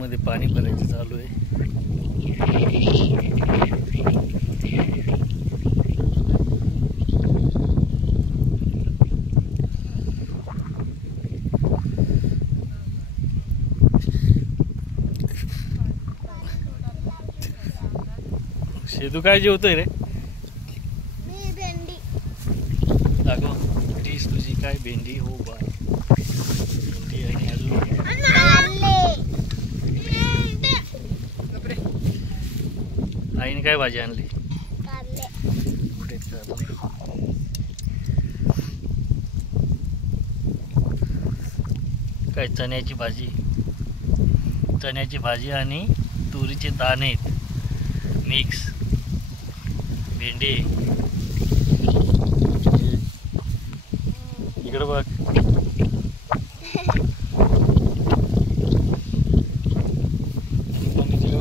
मध्ये पाणी भरायचं चालू आहे. शेदू काय जेवतोय रे? भेंडी. दाखव डिश तुझी काय? भेंडी. हो बा, भेंडी. आणि अजून आईने काय भाजी आणली? कुठे? काय? चण्याची भाजी. चण्याची भाजी आणि तुरीचे दाणे मिक्स. भेंडी. इकडे बघ.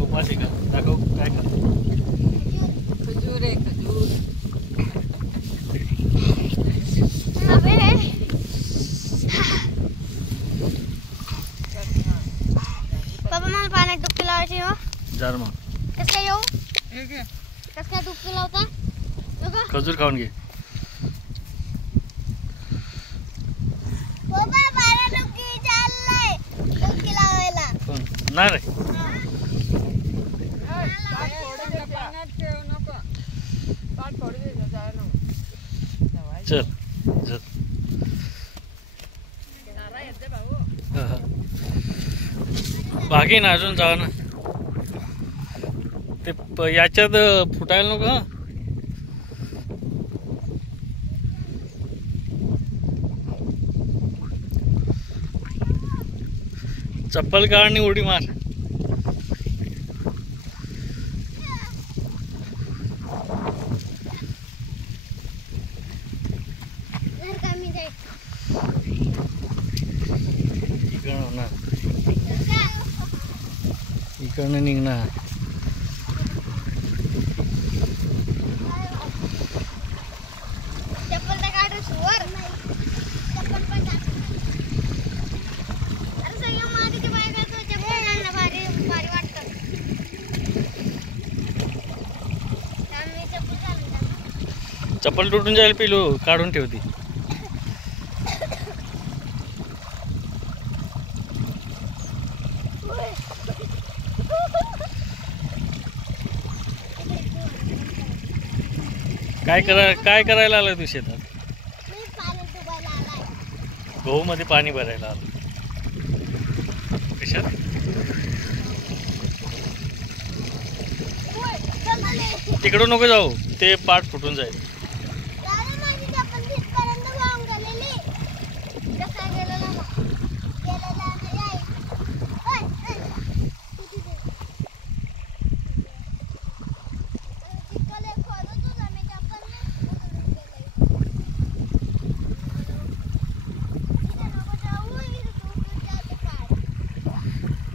उपास आहे का? दाखव काय का? खजूर आहे, खजूर. बाबा मला पाण्यात डुबकी लावायची हो. जार मग. कसं काय येऊ? कसं काय डुबकी लावता? खजूर खाऊन घे. बाबा पाण्यात डुबकी चाललंय. डुबकी लावायला. नाही रे. चल चल. बाकी ना अजून जाऊ ना. ते याच्यात फुटायला नको. चप्पल काढ आणि उडी मार. इकडनं निघणार. चप्पल तर काढ वर. चप्पल पण काढ. अरे सगळ्या मातीच्या बाहेर तो चप्पल घालणं भारी भारी वाटतं. त्यामुळे चप्पल घालून टाक. चप्पल तुटून जाईल. पिलू काढून ठेवती. काय करायला आलाय तू शेतात? मी पाणी डुबायला आलाय. गहू मध्ये पाणी भरायला आलं. कशात? तिकडं नको जाऊ. ते पाठ फुटून जाईल.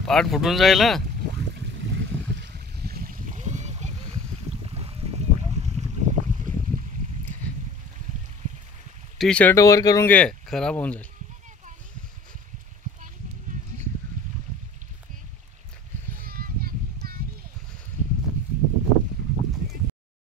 पाठ फुटून जाईल ना. टी शर्ट वर करून घे, खराब होऊन जाईल.